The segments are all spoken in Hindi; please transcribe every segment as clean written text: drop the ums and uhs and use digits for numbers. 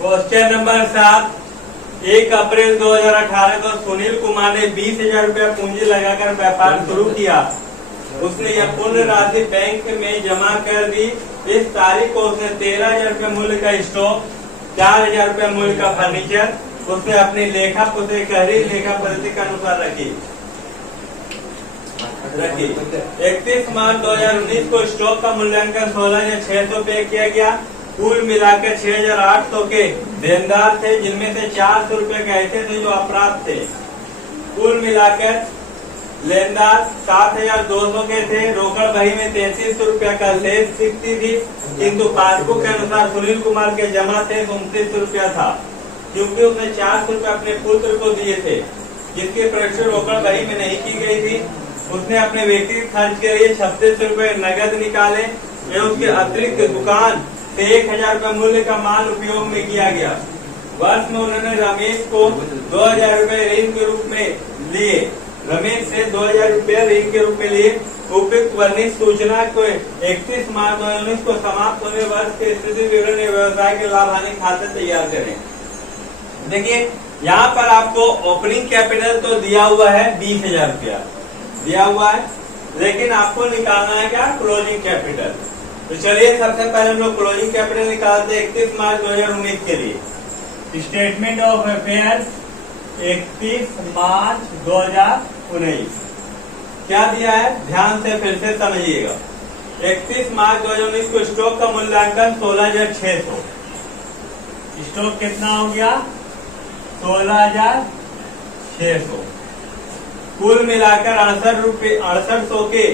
Question number 7। 1 अप्रैल 2018 को सुनील कुमार ने 20,000 रुपया पूंजी लगाकर व्यापार शुरू किया। उसने यह पूर्ण राशि बैंक में जमा कर दी। इस तारीख को उसने 13,000 रुपया मूल्य का स्टॉक, 4,000 रुपया मूल्य का फर्नीचर उसने अपनी लेखा पद्धति के अनुसार रखी। 31 मार्च 2019 को स्टॉक का मूल्यांकन 16,600 रुपये किया गया। कुल मिलाकर 6,800 के देनदार थे, जिनमें से 400 रुपये के ऐसे थे जो अप्राप्त थे। कुल मिलाकर लेनदार 7,200 के थे। रोकड़ बही में 3300 रुपया का शेष दिखती थी, किंतु पासबुक के अनुसार सुनील कुमार के जमा शेष 2900 रुपया था, क्योंकि उसने 400 रुपया अपने पुत्र को दिए थे, जिसकी प्रविष्टि रोकड़ बही में नहीं की गई थी। उसने अपने व्यक्तिगत खर्च के लिए 3600 रुपये नगद निकाले एवं उसके अतिरिक्त दुकान से 1,000 रुपये मूल्य का माल उपयोग में किया गया। वर्ष में उन्होंने रमेश को 2,000 रुपये ऋण के रूप में लिए। रमेश से 2,000 रुपये ऋण के रूप में लिए। उपयुक्त वर्णित सूचना को 31 मार्च 2019 को समाप्त होने वर्ष के स्थिति विवरण व्यवसाय के लाभ हानि खाते तैयार करें। देखिए यहाँ पर आपको ओपनिंग कैपिटल तो दिया हुआ है 20,000 रुपया दिया हुआ है, लेकिन आपको निकालना है क्या? Closing capital. तो चलिए सबसे पहले हम लोग क्लोजिंग कैपिटल निकालते हैं 31 मार्च 2019 के लिए। स्टेटमेंट ऑफ अफेयर्स 31 मार्च 2019 क्या दिया है, ध्यान से फिर से समझिएगा। 31 मार्च 2019 को स्टॉक का मूल्यांकन 16,600। स्टॉक कितना हो गया? 16,600। कुल मिलाकर 6800 के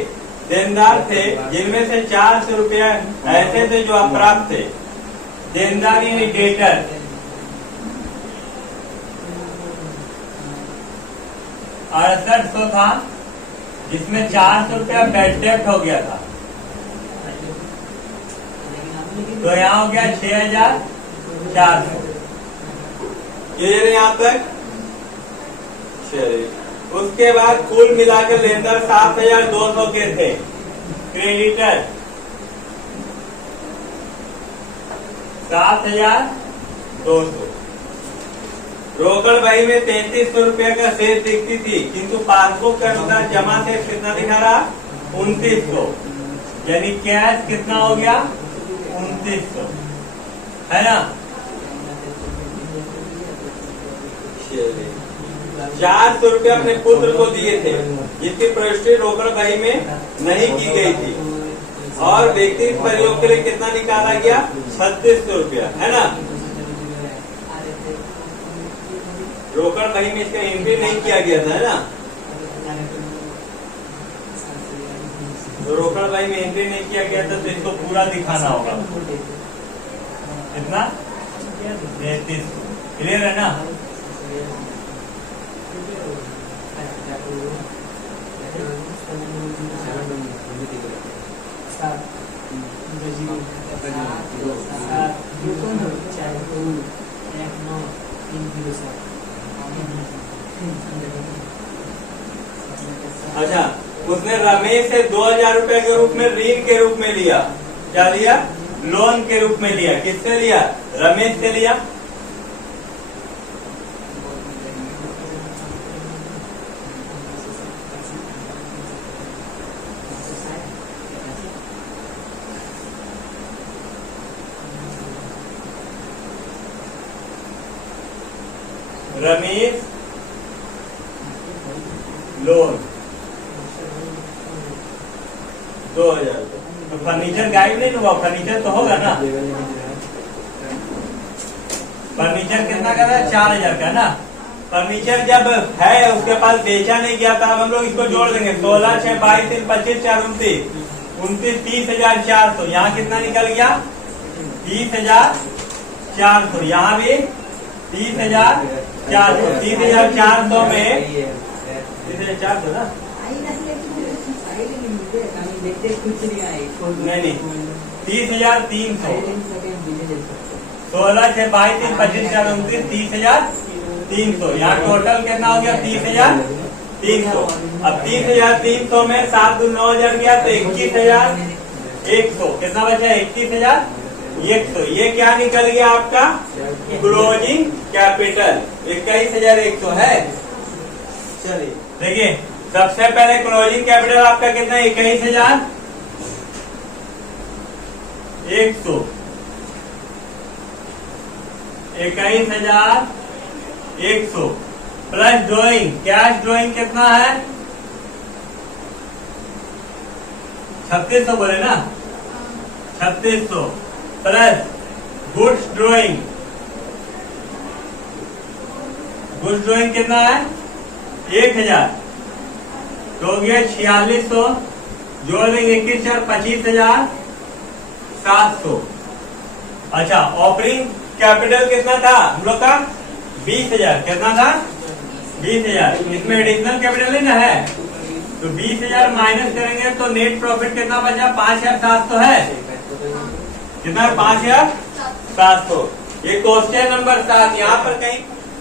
देनदार थे, जिनमें से 400 रुपया ऐसे थे जो अप्राप्त थे। देनदार यानी डेटर 6800 था, जिसमें 400 रुपया बैड डेप्ट हो गया था, तो यहाँ हो गया 6,400। क्लियर यहाँ तक? चलिए उसके बाद कुल मिलाकर लेनदार 7,200 के थे। क्रेडिटर 7,200। रोकड़ बही में 3300 रुपया का शेष दिखती थी, किंतु पासबुक के अनुसार जमा शेष कितना दिखा रहा? 2900। यानी कैश कितना हो गया? 2900, है ना? 400 रुपया अपने पुत्र को दिए थे, जिसकी प्रविष्टि रोकड़ बही में नहीं की गई थी, और व्यक्तिगत प्रयोग के लिए कितना निकाला गया? 3600 रुपया, है ना? रोकड़ बही में इसका एंट्री नहीं किया गया था, है ना? तो रोकड़ बही में एंट्री नहीं किया गया था, तो इसको पूरा दिखाना होगा। कितना? 3300। क्लियर है ना? अच्छा, उसने रमेश से 2,000 रुपए के रूप में ऋण के रूप में लिया। क्या लिया? लोन के रूप में लिया। किससे लिया? रमेश से लिया। रमेश लोन 2,000। तो फर्नीचर गाइड नहीं होगा, फर्नीचर तो होगा ना? फर्नीचर कितना का था? 4,000 का ना? फर्नीचर जब है उसके पास बेचा नहीं गया था, अब हम लोग इसको जोड़ देंगे। 16, 6, 22, 3, 25, 4, 29, 30,400। यहाँ कितना निकल गया? 30,400। यहाँ भी 30,400। 30,400 में 30,400 ना? नहीं, 30,300। 16, 6, 22, 3, 25, 4, 29, 30,300। यहाँ टोटल कितना हो गया? 30,300। अब 30,300 में 7 दूनी 9,000 गया, तो 21,100। कितना बचा? 100। ये क्या निकल गया आपका क्लोजिंग कैपिटल 21,100 है। चलिए देखिए, सबसे पहले क्लोजिंग कैपिटल आपका कितना है? 21,100 21,100 प्लस ड्रॉइंग, कैश ड्रॉइंग कितना है? 3600 बोले ना, 3600 plus goods drawing, goods drawing कितना है? 1000 तो हो गया 4600, जोड़ देंगे 21,000 25,700। अच्छा, ऑपरेटिंग कैपिटल कितना था हम लोग का? 20,000। कितना था? 20,000। इसमें एडिशनल कैपिटल ही ना है, तो 20,000 माइनस करेंगे तो नेट प्रॉफिट कितना बचा? 5,700 है। कितना? 5,700। ये क्वेश्चन नंबर 7 यहाँ पर कहीं